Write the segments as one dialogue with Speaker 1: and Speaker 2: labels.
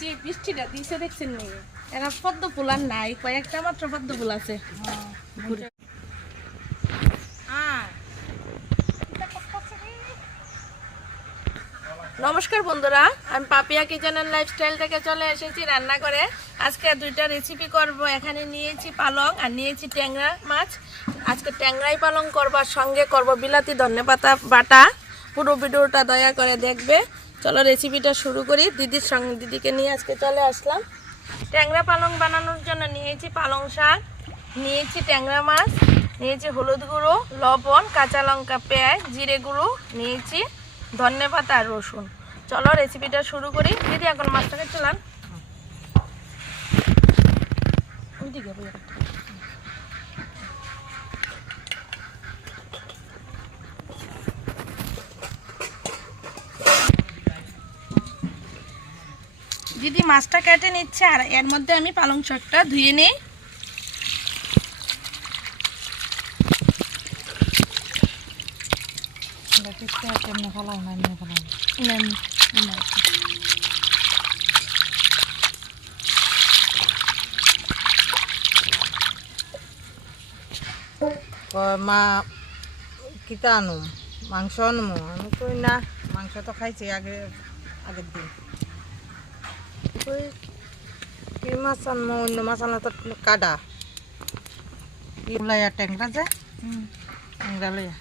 Speaker 1: যে বৃষ্টিটা দিছে দেখছেন এরা পদ্ম ফুল আর নাই, কয়েকটা মাত্র পদ্ম ফুল আছে। নমস্কার বন্ধুরা, আমি পাপিয়া কিচেনের লাইফস্টাইল থেকে চলে এসেছি রান্না করে আজকে দুইটা রেসিপি করব। এখানে নিয়েছি পালং আর নিয়েছি ট্যাংরা মাছ। আজকে ট্যাংরাই পালং করবার সঙ্গে করব বিলাতি ধনেপাতা বাটা। পুরো ভিডিওটা দয়া করে দেখবে। চলো রেসিপিটা শুরু করি। দিদির সঙ্গে দিদিকে নিয়ে আজকে চলে আসলাম। ট্যাংরা পালং বানানোর জন্য নিয়েছি পালং শাক, নিয়েছি ট্যাংরা মাছ, নিয়েছি হলুদ গুঁড়ো, লবণ, কাঁচা লঙ্কা, পেঁয়াজ, জিরে গুঁড়ো, নিয়েছি ধনে পাতা আর রসুন। চলো রেসিপিটা শুরু করি। দিদি এখন মাছটাকে চলান ওইদিকে দিদি মাছটা কেটে নিচ্ছে, আর এর মধ্যে আমি পালং শাকটা ধুয়ে নিই।
Speaker 2: মা আনুম মাংস আনমু? আমি কই না, মাংস তো খাইছি আগে আগের দিন। কি মাছ আনমু অন্য মাছ আনলে তো কাটা। ইলাইয়া ট্যাংরা যে ট্যাংরা লইয়া।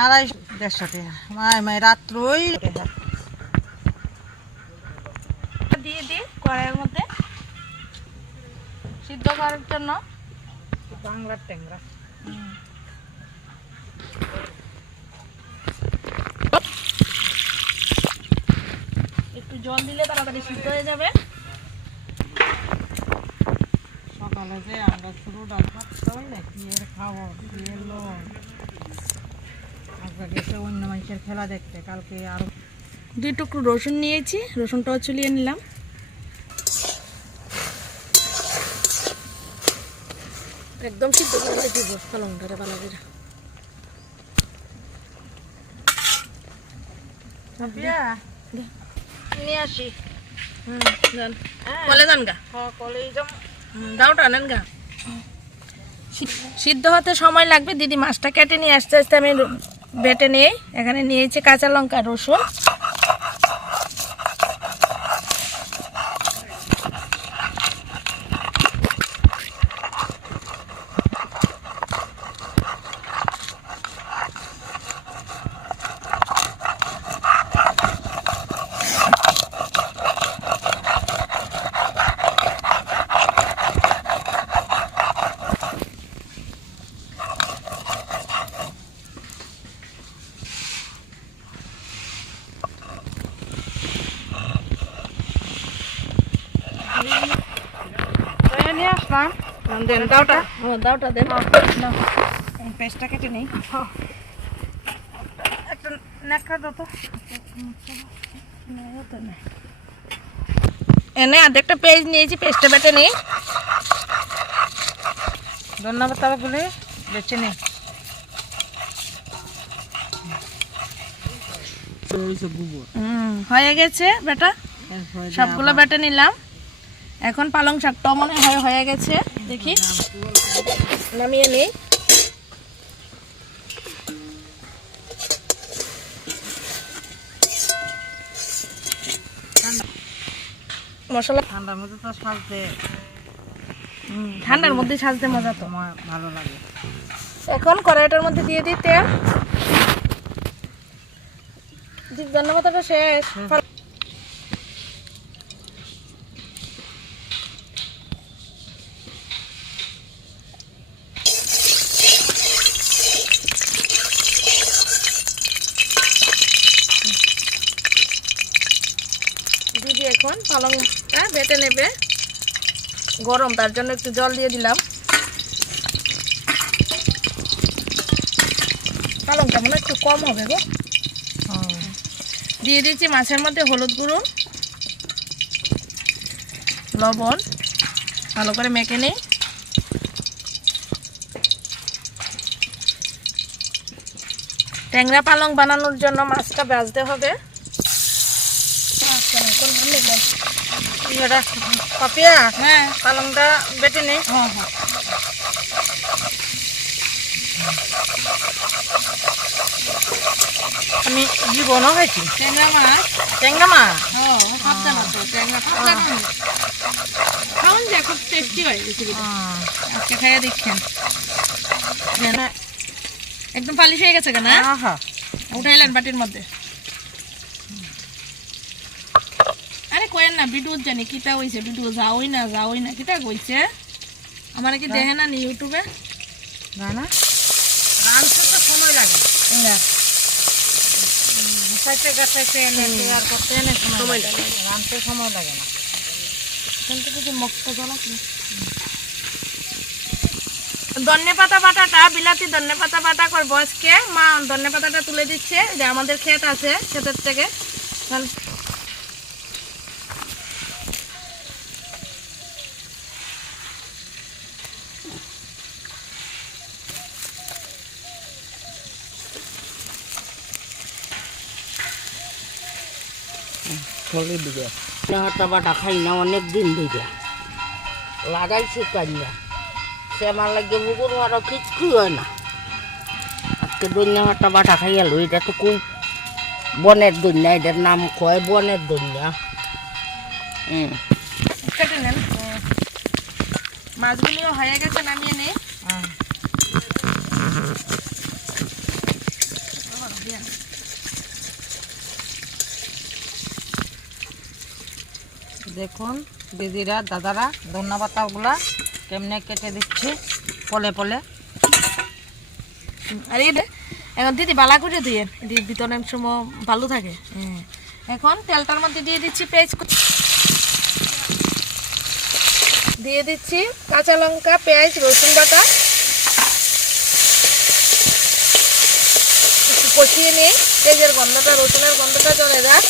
Speaker 2: আড়াই দেড়শো টাকা। মাই মাই রাত্রই
Speaker 1: দিয়ে দিই কড়াইয়ের মধ্যে। সিদ্ধ করার জন্য।
Speaker 2: বাংলার ট্যাংরা।
Speaker 1: জল দিলে তাড়াতাড়ি সিদ্ধ হয়ে যাবে।
Speaker 2: সকালে যে আমরা শুরু ডাল ভাত না কি এর খাব কি এর লোক আজকে গেছে অন্য মানুষের খেলা দেখতে কালকে আরও
Speaker 1: দুই টুকরো রসুন নিয়েছি রসুনটাও চুলিয়ে নিলাম। একদম সিদ্ধ করে দিব পালংটারে ভালো করে
Speaker 2: নিয়ে আসি।
Speaker 1: কলে যান গা।
Speaker 2: হ্যাঁ কলেই যাম।
Speaker 1: দাওটা নেন গা। সিদ্ধ হতে সময় লাগবে। দিদি মাছটা কেটে নিয়ে আস্তে আস্তে আমি বেটে নিয়ে এখানে নিয়েছি কাঁচা লঙ্কা রসুন।
Speaker 2: নিয়ে আসলাম।
Speaker 1: দেন দাওটা। ও দাওটা দেন। পেস্টটা কেটে নেই।
Speaker 2: একটা নেকড়া দতো
Speaker 1: এনে আধেকটা পেজ নিয়েছি পেস্টটা বেটে নিই।
Speaker 2: ধন্যবাদ তারা বলে বেছে নে
Speaker 1: হুম হয়ে গেছে বেটা। সবগুলো বেটে নিলাম। এখন পালং শাকটাও মনে হয় হয়ে গেছে। দেখি। নামিয়ে নিই। মশলা
Speaker 2: ঠান্ডার মধ্যে তো সাজতে
Speaker 1: ঠান্ডার মধ্যে সাজতে মজা তো।
Speaker 2: তোমার ভালো লাগে।
Speaker 1: এখন কড়াইটার মধ্যে দিয়ে দিই তেল। ধন্যবাদটা শেষ দিদি এখন পালংটা বেটে নেবে। গরম, তার জন্য একটু জল দিয়ে দিলাম। পালংটা মনে একটু কম হবে গো। দিয়ে দিচ্ছি মাছের মধ্যে হলুদ গুঁড়ো, লবণ, ভালো করে মেখে নিই। ট্যাংরা পালং বানানোর জন্য মাছটা ভাজতে হবে মাছটা কোন ভালো কোন
Speaker 2: এটা পাপিয়া
Speaker 1: হ্যাঁ।
Speaker 2: পালংটা বেটে নেই
Speaker 1: হ্যাঁ হ্যাঁ।
Speaker 2: আমি জীবনও খাইছি
Speaker 1: ট্যাংরা মাছ?
Speaker 2: ট্যাংরা মাছ?
Speaker 1: হ্যাঁ সাবধান আছে ট্যাংরা সাবধান খাওয়ান যায় খুব টেস্টি হয় রেসিপিটা আজকে খাইয়া দেখছেন। একদম পালিশ হয়ে গেছে কেন
Speaker 2: আহা।
Speaker 1: উঠাইলেন বাটির মধ্যে। কয়েন না ভিডিও জানি কিতা হইছে ভিডিও যাওই না যাওই না কিতা কইছে? আমার কি দেখে না নি ইউটিউবে?
Speaker 2: না না রানতে তো সময় লাগে। গুছাইতে গাছাইতে এনে তৈয়ার করতে এনে সময় লাগে। রানতে সময় লাগে না।
Speaker 1: কিন্তু যদি মক্ত জল আছে ধনে পাতা বাটাটা বিলাতি ধনে পাতা বাটা করব আজকে মা ধনে পাতাটা তুলে দিচ্ছে। যে আমাদের ক্ষেত আছে ক্ষেতের থেকে। তাহলে
Speaker 3: চলে দিবে। হাতা খাই না অনেক দিন ধরে লাগাইছি কান্না সে আমার লাগে বুকুর হাটা কিচ্ছু হয় না। আজকে দৈন্য হাতা বাটা খাই গেল এটা তো খুব বনের দৈন্য এটার নাম কয় বনের দৈন্য? হুম।
Speaker 1: কেটে নেন। মাছগুলিও হয়ে গেছে নামিয়ে নেই।
Speaker 2: হ্যাঁ। দেখুন, দিদিরা, দাদারা ধন্যা পাতাগুলা কেমনে কেটে দিচ্ছে পলে পলে।
Speaker 1: আর এখন দিদি বালা করে দিয়ে দিদি ভিতরে সময় ভালো থাকে। হ্যাঁ। এখন তেলটার মধ্যে দিয়ে দিচ্ছি পেঁয়াজ দিয়ে দিচ্ছি কাঁচা লঙ্কা, পেঁয়াজ, রসুন বাটা। কষিয়ে নিই পেঁয়াজের গন্ধটা, রসুনের গন্ধটা চলে যাক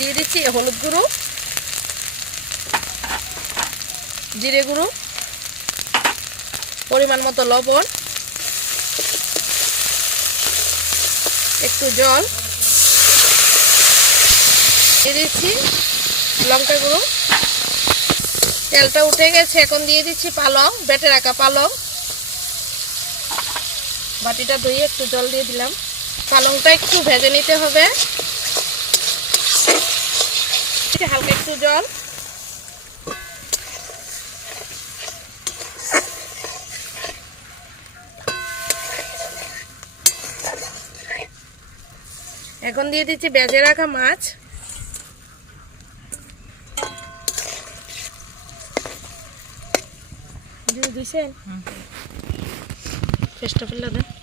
Speaker 1: দিয়ে দিচ্ছি হলুদ গুঁড়ো, জিরে গুঁড়ো, পরিমাণ মতো লবণ, একটু জল, দিয়ে দিচ্ছি লঙ্কা গুঁড়ো। তেলটা উঠে গেছে, এখন দিয়ে দিচ্ছি পালং, বেটে রাখা পালং। বাটিটা ধুয়ে একটু জল দিয়ে দিলাম। পালংটা একটু ভেজে নিতে হবে। হালকা একটু জল। এখন দিয়ে দিচ্ছি বেজে রাখা মাছ। দিয়ে দিছেন? চেষ্টা করলে দেন।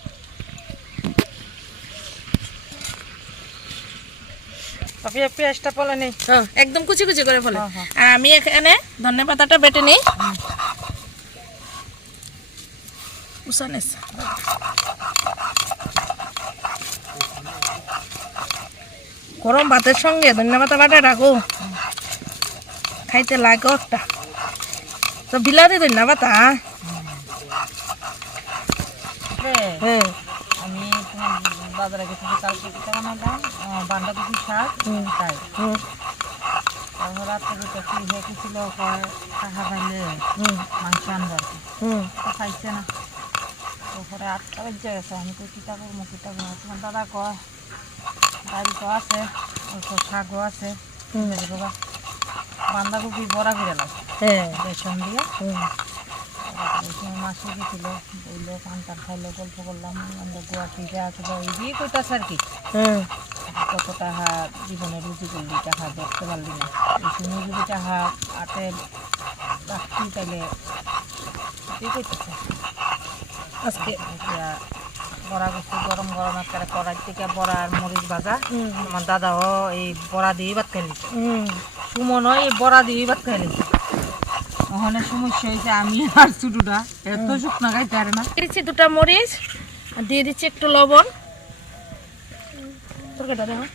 Speaker 2: পেঁয়াজটা পলে নেই।
Speaker 1: হ্যাঁ একদম কুচি কুচি করে ফেলে।
Speaker 2: হ্যাঁ, হ্যাঁ।
Speaker 1: আর আমি এখানে ধনে পাতাটা বেটে নিই। উসানেস গরম ভাতের সঙ্গে ধনে পাতা বাটা রাখো। খাইতে লাগো একটা। তো বিলাতি ধনে পাতা
Speaker 2: হ্যাঁ? আমি বাজারে গেছি কালকে বানালাম বান্ধাকপি শাক তাই তারপর রাত্রে কি হয়ে গেছিল কয় টাকা পাইলে মাংস আনব আর কি। তো খাইছে না। তারপরে আটটা বেজে গেছে আমি তো কিতা করব কিতা করব তোমার দাদা কয় বাড়ি তো আছে অল্প শাকও আছে। বাবা বান্ধাকপি বড়া করে লাগ
Speaker 1: হ্যাঁ।
Speaker 2: বেসন দিয়ে। মাসে গেছিল বলল পান টান খাইলো গল্প করলাম আমরা গুয়াহাটি যা আসলে ওই দিয়ে কইতাছে আর কি।
Speaker 1: হুম
Speaker 2: কত টাকা জীবনে রুজি করলি টাকা দেখতে পারলি না। যদি টাকা হাতে রাখতি তাহলে
Speaker 1: আজকে
Speaker 2: বড়া করছি গরম গরম একটা কড়াই থেকে বড়া আর মরিচ ভাজা। আমার দাদাও এই বড়া দিয়ে ভাত খাইলি
Speaker 1: হুম।
Speaker 2: সুমনও এই বড়া দিয়ে ভাত ওখানে সমস্যা হয়েছে আমি আর ছোটটা এত শুকনা খাইতে পারে না।
Speaker 1: দিচ্ছি দুটা মরিচ দিয়ে দিচ্ছি একটু লবণ। তরকারিটা দেখো।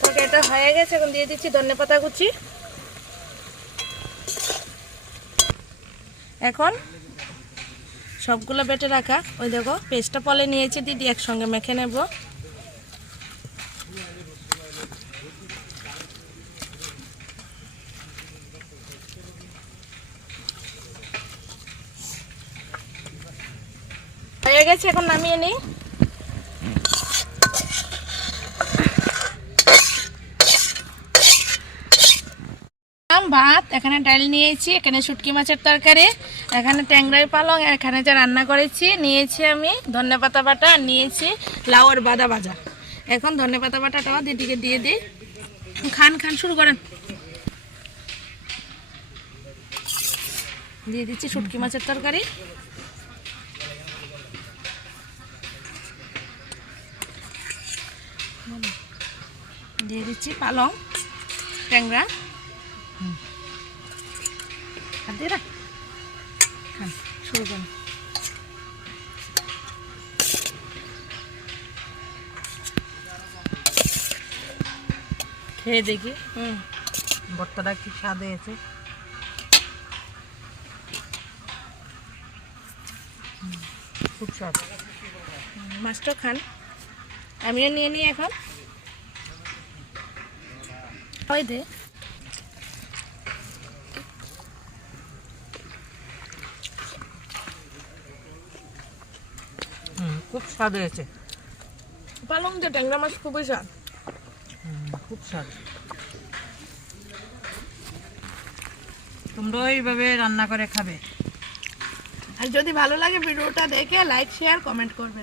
Speaker 1: তরকারিটা হয়ে গেছে, এখন দিয়ে দিচ্ছি ধনে পাতা কুচি। এখন সবগুলো বেটে রাখা। ওই দেখো, পেস্টটা পলে নিয়েছি, দিদি একসঙ্গে মেখে নেব গেছে এখন নামিয়ে নিই আম, ভাত এখানে ডাল নিয়েছি, এখানে শুটকি মাছের তরকারি, এখানে ট্যাংরাই পালং, এখানে যা রান্না করেছি, নিয়েছি আমি ধনে পাতা বাটা, আর নিয়েছি লাউয়ের বাদা ভাজা। এখন ধনে পাতা বাটাটাও দিদিকে দিয়ে দিই। খান খান, শুরু করেন। দিয়ে দিচ্ছি শুটকি মাছের তরকারি। দিয়ে দিচ্ছি পালং, ট্যাংরা। আর দিয়ে রাখ খান শুরু করুন
Speaker 2: খেয়ে দেখি।
Speaker 1: হুম।
Speaker 2: ভর্তাটা কি স্বাদ হয়েছে খুব স্বাদ।
Speaker 1: মাছটা খান। আমিও নিয়ে নিই এখন। ওই দে
Speaker 2: হুম, খুব স্বাদ হয়েছে।
Speaker 1: পালং যে ট্যাংরা মাছ খুবই স্বাদ।
Speaker 2: খুব স্বাদ। তোমরা এইভাবে রান্না করে খাবে।
Speaker 1: আর যদি ভালো লাগে ভিডিওটা দেখে লাইক শেয়ার কমেন্ট করবে।